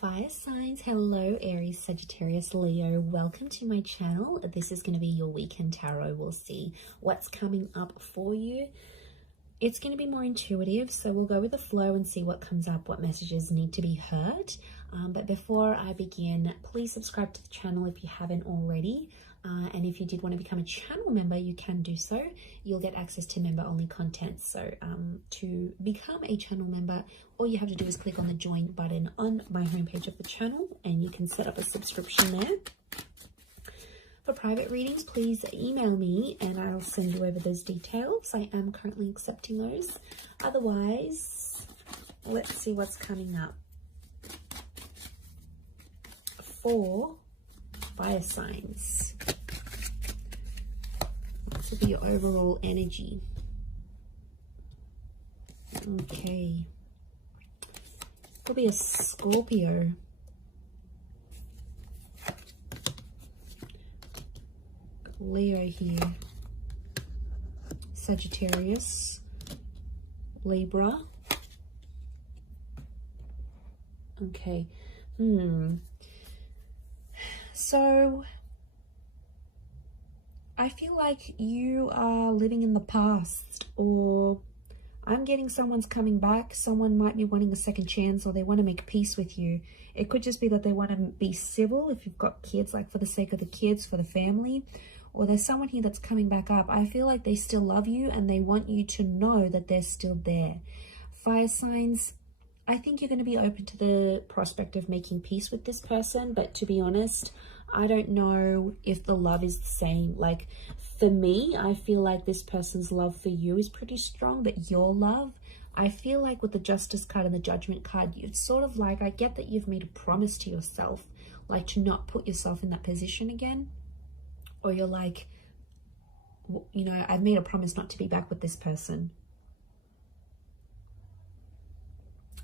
Fire signs, hello Aries, Sagittarius, Leo. Welcome to my channel. This is going to be your weekend tarot. We'll see what's coming up for you. It's going to be more intuitive, so we'll go with the flow and see what comes up, what messages need to be heard. But before I begin, please subscribe to the channel if you haven't already. And if you did want to become a channel member, you can do so. You'll get access to member-only content. So to become a channel member, all you have to do is click on the join button on my homepage of the channel, and you can set up a subscription there. For private readings, please email me and I'll send you over those details. I am currently accepting those. Otherwise, let's see what's coming up for fire signs. This will be your overall energy. Okay. Could be a Scorpio. Leo here. Sagittarius. Libra. Okay. So I feel like you are living in the past, or I'm getting someone's coming back. Someone might be wanting a second chance, or they want to make peace with you. It could just be that they want to be civil if you've got kids, like for the sake of the kids, for the family. Or there's someone here that's coming back up. I feel like they still love you and they want you to know that they're still there. Fire signs, I think you're going to be open to the prospect of making peace with this person. But to be honest, I don't know if the love is the same. Like for me, I feel like this person's love for you is pretty strong, but your love, I feel like with the Justice card and the Judgment card, it's sort of like, I get that you've made a promise to yourself, like to not put yourself in that position again. Or you're like, you know, I've made a promise not to be back with this person.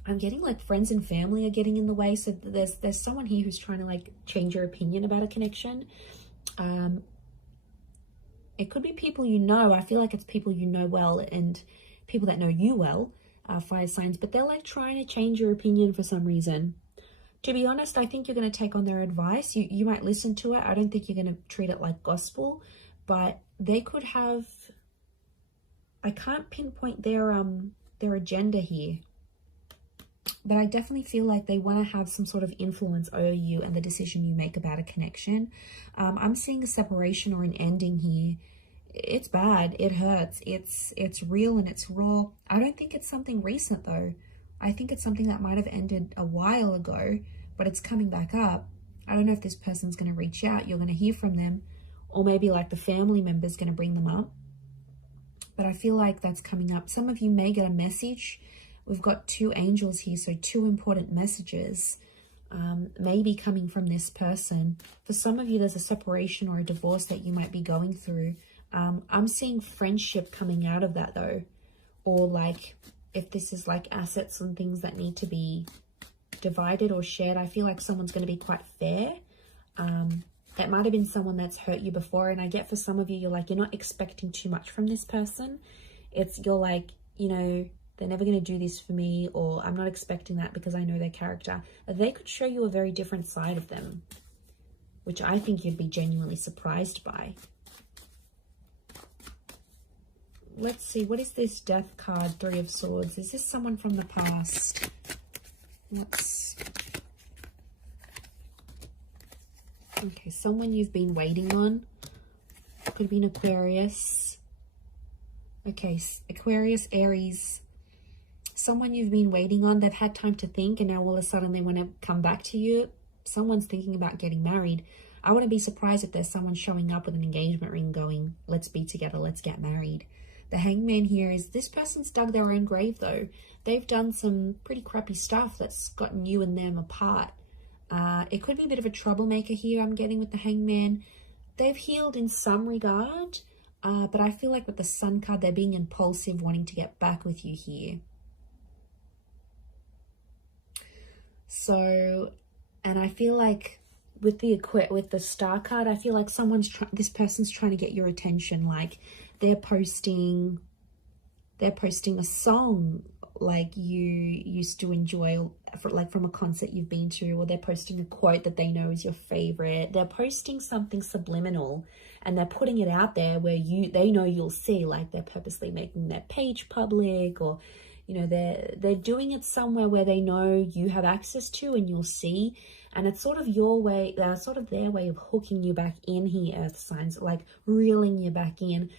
I'm getting like friends and family are getting in the way. So there's someone here who's trying to like change your opinion about a connection. It could be people you know. I feel like it's people you know well and people that know you well, fire signs. But they're like trying to change your opinion for some reason. To be honest, I think you're going to take on their advice. You might listen to it. I don't think you're going to treat it like gospel. But they could have... I can't pinpoint their agenda here. But I definitely feel like they want to have some sort of influence over you and the decision you make about a connection. I'm seeing a separation or an ending here. It's bad. It hurts. It's real and it's raw. I don't think it's something recent though. I think it's something that might have ended a while ago, but it's coming back up. I don't know if this person's going to reach out. You're going to hear from them, or maybe like the family member's going to bring them up. But I feel like that's coming up. Some of you may get a message. We've got two angels here, so two important messages maybe coming from this person. For some of you, there's a separation or a divorce that you might be going through. I'm seeing friendship coming out of that though, or like if this is like assets and things that need to be divided or shared, I feel like someone's going to be quite fair. That might have been someone that's hurt you before, and I get for some of you, you're like, you're not expecting too much from this person. You're like, you know, they're never going to do this for me, or I'm not expecting that because I know their character. They could show you a very different side of them, which I think you'd be genuinely surprised by. Let's see, what is this Death card, Three of Swords? Is this someone from the past? Okay, someone you've been waiting on. Could be an Aquarius. Okay, Aquarius, Aries. Someone you've been waiting on. They've had time to think, and now all of a sudden they want to come back to you. Someone's thinking about getting married. I wouldn't be surprised if there's someone showing up with an engagement ring going, let's be together, let's get married. The Hangman here is this person's dug their own grave though. They've done some pretty crappy stuff that's gotten you and them apart. It could be a bit of a troublemaker here I'm getting with the Hangman. They've healed in some regard, but I feel like with the Sun card, they're being impulsive, wanting to get back with you here. So, and I feel like with the Star card, I feel like this person's trying to get your attention. Like they're posting a song like you used to enjoy, like from a concert you've been to, or they're posting a quote that they know is your favorite. They're posting something subliminal and they're putting it out there where they know you'll see, like they're purposely making their page public, or you know, they're doing it somewhere where they know you have access to and you'll see. And it's sort of your way, sort of their way of hooking you back in here, earth signs, like reeling you back in,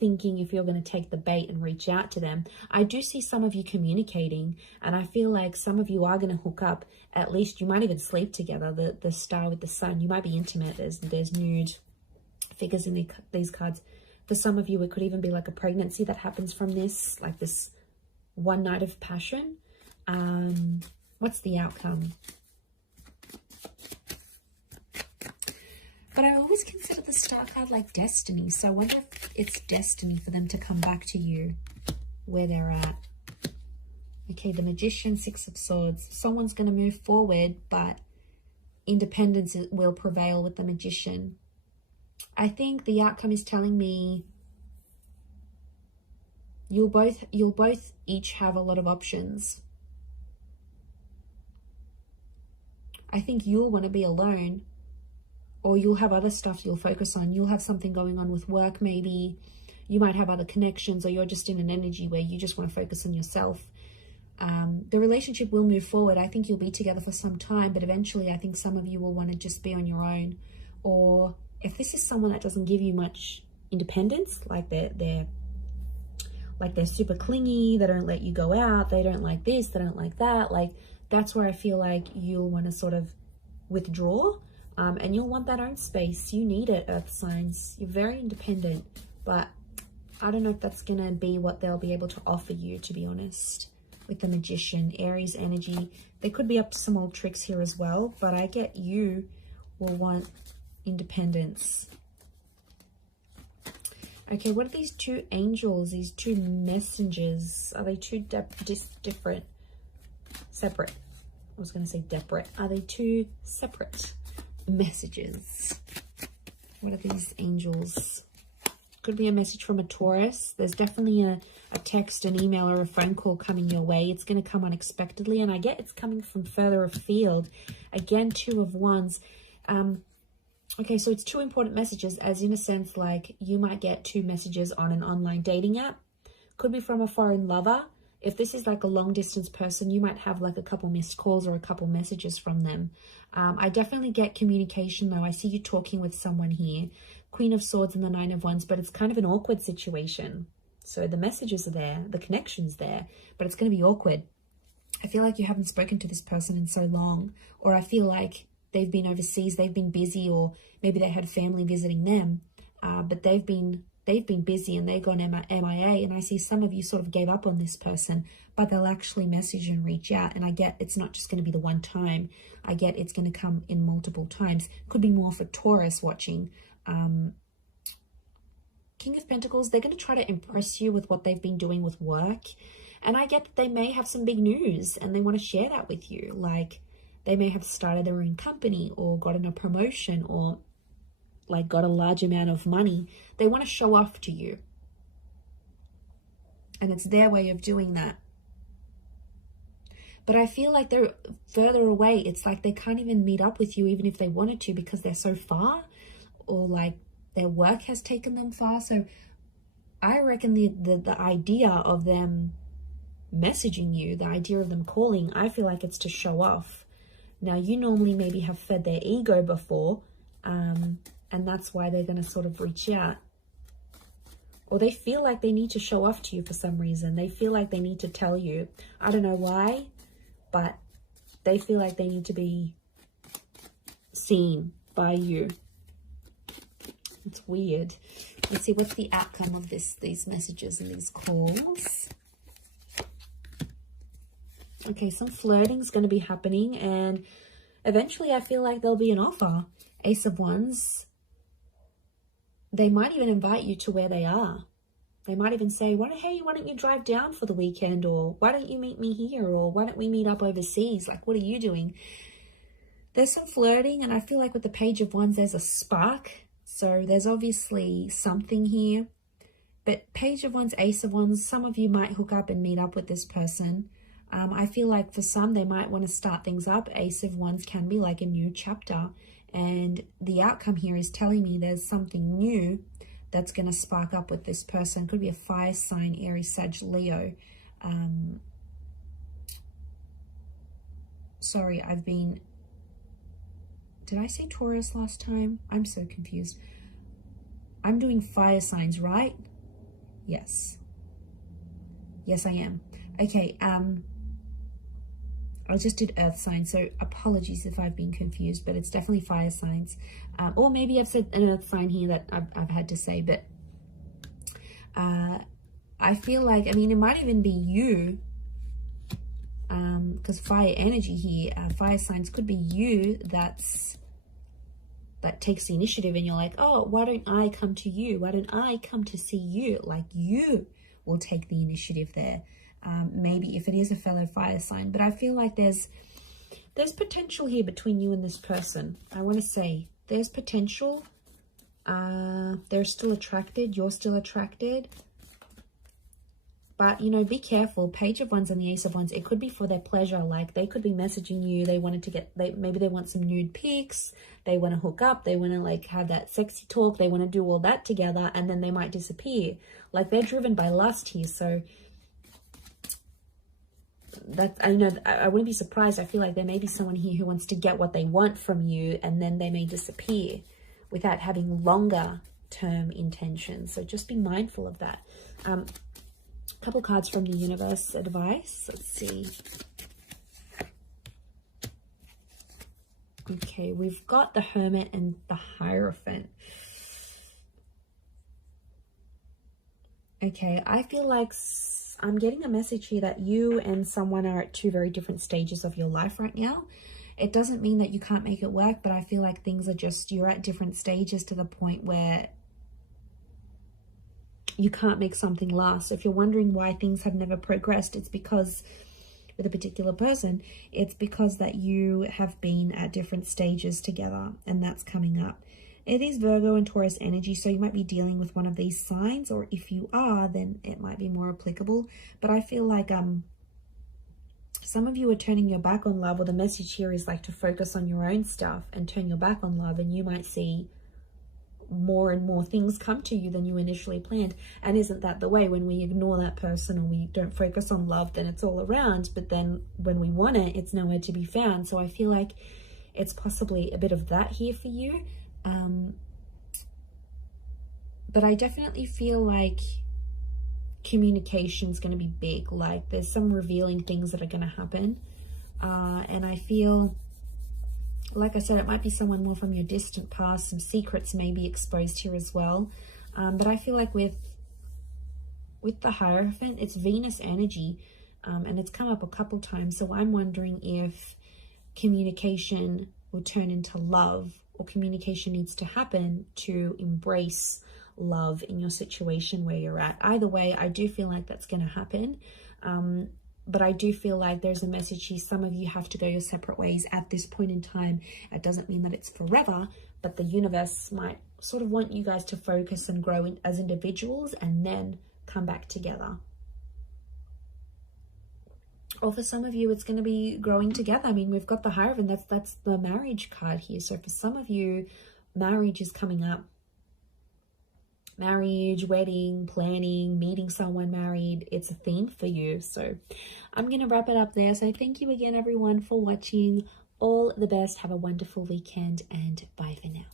thinking if you're going to take the bait and reach out to them. I do see some of you communicating, and I feel like some of you are going to hook up. At least you might even sleep together. The star with the sun, you might be intimate. There's nude figures in these cards. For some of you, it could even be like a pregnancy that happens from this, like this one night of passion. What's the outcome? But I always consider the star card like destiny. So I wonder if it's destiny for them to come back to you where they're at. Okay, the Magician, Six of Swords. Someone's going to move forward, but independence will prevail with the Magician. I think the outcome is telling me you'll both each have a lot of options. I think you'll want to be alone, or you'll have other stuff you'll focus on. You'll have something going on with work, maybe. You might have other connections, or you're just in an energy where you just want to focus on yourself. The relationship will move forward. I think you'll be together for some time, but eventually I think some of you will want to just be on your own. Or if this is someone that doesn't give you much independence, like they're super clingy, they don't let you go out, they don't like this, they don't like that, like that's where I feel like you'll want to sort of withdraw. And you'll want that own space. You need it, earth signs. You're very independent, but I don't know if that's going to be what they'll be able to offer you, to be honest. With the Magician, Aries energy, they could be up to some old tricks here as well, but I get you will want independence. Okay, what are these two angels, these two messengers? Are they two different? Separate. I was going to say separate. Are they two separate messages? What are these angels? Could be a message from a Taurus. There's definitely a text, an email, or a phone call coming your way. It's going to come unexpectedly, and I get it's coming from further afield. Again, Two of Wands. Okay, so it's two important messages, as in a sense, like you might get two messages on an online dating app. Could be from a foreign lover. If this is like a long distance person, you might have like a couple missed calls or a couple messages from them. I definitely get communication though. I see you talking with someone here. Queen of Swords and the Nine of Wands, but it's kind of an awkward situation. So the messages are there, the connection's there, but it's going to be awkward. I feel like you haven't spoken to this person in so long, or I feel like they've been overseas, they've been busy, or maybe they had family visiting them, but they've been busy and they've gone MIA, and I see some of you sort of gave up on this person, but they'll actually message and reach out, and I get it's not just going to be the one time. I get it's going to come in multiple times. Could be more for Taurus watching. King of Pentacles, they're going to try to impress you with what they've been doing with work, and I get that they may have some big news and they want to share that with you. Like they may have started their own company or gotten a promotion or like got a large amount of money. They want to show off to you, and it's their way of doing that. But I feel like they're further away. It's like they can't even meet up with you even if they wanted to, because they're so far, or like their work has taken them far. So I reckon the idea of them messaging you, the idea of them calling, I feel like it's to show off. Now, you normally maybe have fed their ego before, and that's why they're going to sort of reach out. Or they feel like they need to show off to you for some reason. They feel like they need to tell you. I don't know why, but they feel like they need to be seen by you. It's weird. Let's see, what's the outcome of these messages and these calls? Okay, some flirting is going to be happening, and eventually I feel like there'll be an offer. Ace of Wands. They might even invite you to where they are. They might even say, hey, why don't you drive down for the weekend? Or why don't you meet me here? Or why don't we meet up overseas? Like, what are you doing? There's some flirting, and I feel like with the Page of Wands, there's a spark. So there's obviously something here. But Page of Wands, Ace of Wands, some of you might hook up and meet up with this person. I feel like for some, they might want to start things up. Ace of Wands can be like a new chapter. And the outcome here is telling me there's something new that's going to spark up with this person. Could be a fire sign, Aries, Sag, Leo. Sorry, did I say Taurus last time? I'm so confused. I'm doing fire signs, right? Yes. Yes, I am. Okay, I just did earth signs, so apologies if I've been confused, but it's definitely fire signs. Or maybe I've said an earth sign here that I've had to say, but I feel like, I mean, it might even be you, because fire energy here, fire signs could be you that takes the initiative, and you're like, oh, why don't I come to you? Why don't I come to see you? Like, you will take the initiative there. Maybe if it is a fellow fire sign, but I feel like there's potential here between you and this person. I want to say there's potential. They're still attracted. You're still attracted. But, you know, be careful. Page of Wands and the Ace of Wands, it could be for their pleasure. Like, they could be messaging you. They wanted to maybe they want some nude pics. They want to hook up. They want to, like, have that sexy talk. They want to do all that together, and then they might disappear. Like, they're driven by lust here. So, I know, I wouldn't be surprised. I feel like there may be someone here who wants to get what they want from you, and then they may disappear without having longer term intentions. So just be mindful of that. Couple cards from the universe advice. Let's see. Okay, we've got the Hermit and the Hierophant. Okay, I feel like I'm getting a message here that you and someone are at two very different stages of your life right now. It doesn't mean that you can't make it work, but I feel like things are just, you're at different stages to the point where you can't make something last. So if you're wondering why things have never progressed, it's because with a particular person, it's because that you have been at different stages together, and that's coming up. It is Virgo and Taurus energy, so you might be dealing with one of these signs, or if you are, then it might be more applicable. But I feel like some of you are turning your back on love, or the message here is like to focus on your own stuff and turn your back on love, and you might see more and more things come to you than you initially planned. And isn't that the way? When we ignore that person or we don't focus on love, then it's all around, but then when we want it, it's nowhere to be found. So I feel like it's possibly a bit of that here for you. But I definitely feel like communication is going to be big. Like, there's some revealing things that are going to happen. And I feel, like I said, it might be someone more from your distant past. Some secrets may be exposed here as well. But I feel like with the Hierophant, it's Venus energy. And it's come up a couple times. So I'm wondering if communication will turn into love, or communication needs to happen to embrace love in your situation where you're at. Either way, I do feel like that's going to happen. But I do feel like there's a message here. Some of you have to go your separate ways at this point in time. It doesn't mean that it's forever, but the universe might sort of want you guys to focus and grow as individuals and then come back together. Or for some of you, it's going to be growing together. I mean, we've got the Hierophant. That's the marriage card here. So for some of you, marriage is coming up. Marriage, wedding, planning, meeting someone married. It's a theme for you. So I'm going to wrap it up there. So thank you again, everyone, for watching. All the best. Have a wonderful weekend, and bye for now.